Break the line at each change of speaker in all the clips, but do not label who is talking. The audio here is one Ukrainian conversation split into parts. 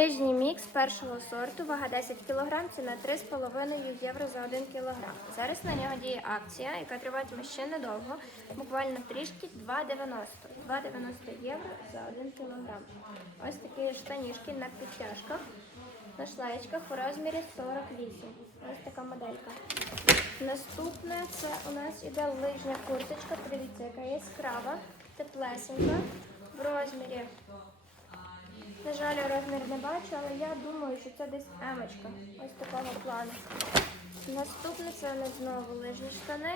Лижній мікс першого сорту, вага 10 кг, ціна 3,5 євро за 1 кг. Зараз на нього діє акція, яка триватиме ще недовго, буквально трішки 2,90. 2,90 євро за 1 кг. Ось такі штанішки на підтяжках, на шлеєчках у розмірі 48. Ось така моделька. Наступне це у нас іде лижня курточка. Подивіться, яка яскрава, теплесенька, в розмірі на жаль, розмір не бачу, але я думаю, що це десь емочка. Ось такого плану. Наступне це у нас знову лижні штани.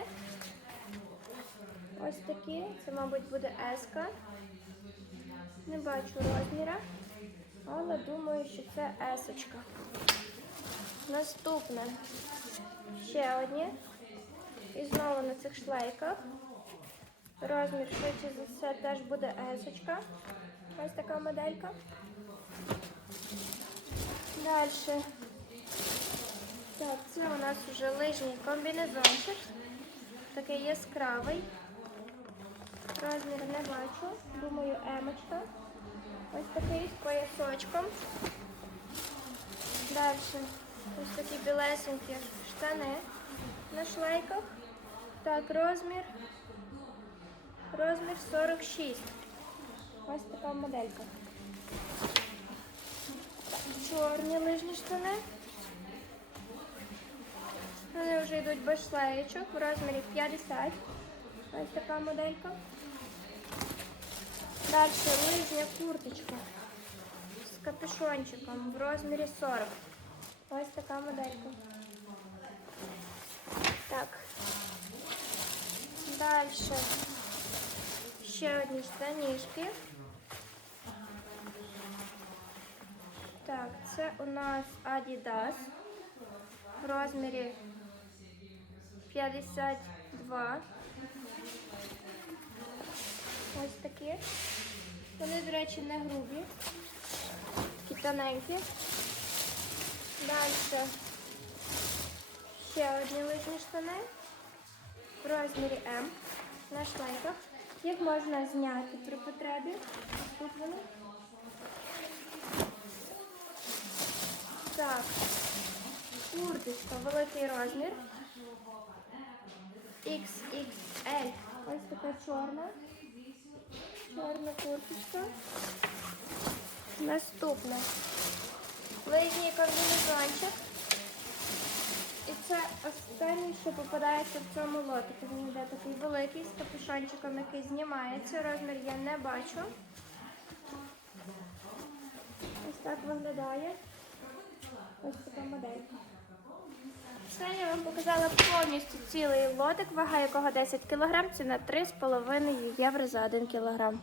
Ось такі. Це, мабуть, буде еска. Не бачу розміра, але думаю, що це есочка. Наступне ще одні. І знову на цих шлейках. Розмір швидше за все теж буде есочка. Ось така моделька. Далі. Так, це у нас вже лижній комбінезончик. Такий яскравий. Розмір не бачу. Думаю, емочка. Ось такий з поясочком. Далі. Ось такі білесенькі штани на шлейках. Так, розмір. Розмір 46. Ось така моделька. Чорні лижні штани. Вони вже йдуть без шлеєчок в розмірі 50. Ось така моделька. Далі лижня курточка з капюшончиком в розмірі 40. Ось така моделька. Так. Далі ще одні штанішки. Так, це у нас Adidas в розмірі 52. Ось такі. Вони, до речі, не грубі. Такі тоненькі. Далі ще одні лижні штани в розмірі М на шлейках. Їх можна зняти при потребі. Тут вони. Так, курточка, великий розмір. XXL. Ось така чорна. Чорна курточка. Наступна. Лижній комбінезончик. Що попадається в цьому лотику. Він йде такий великий з капюшончиком, який знімається. Розмір я не бачу. Ось так виглядає. Ось така моделька. Це я вам показала повністю цілий лотик, вага якого 10 кг, ціна 3,5 євро за 1 кг.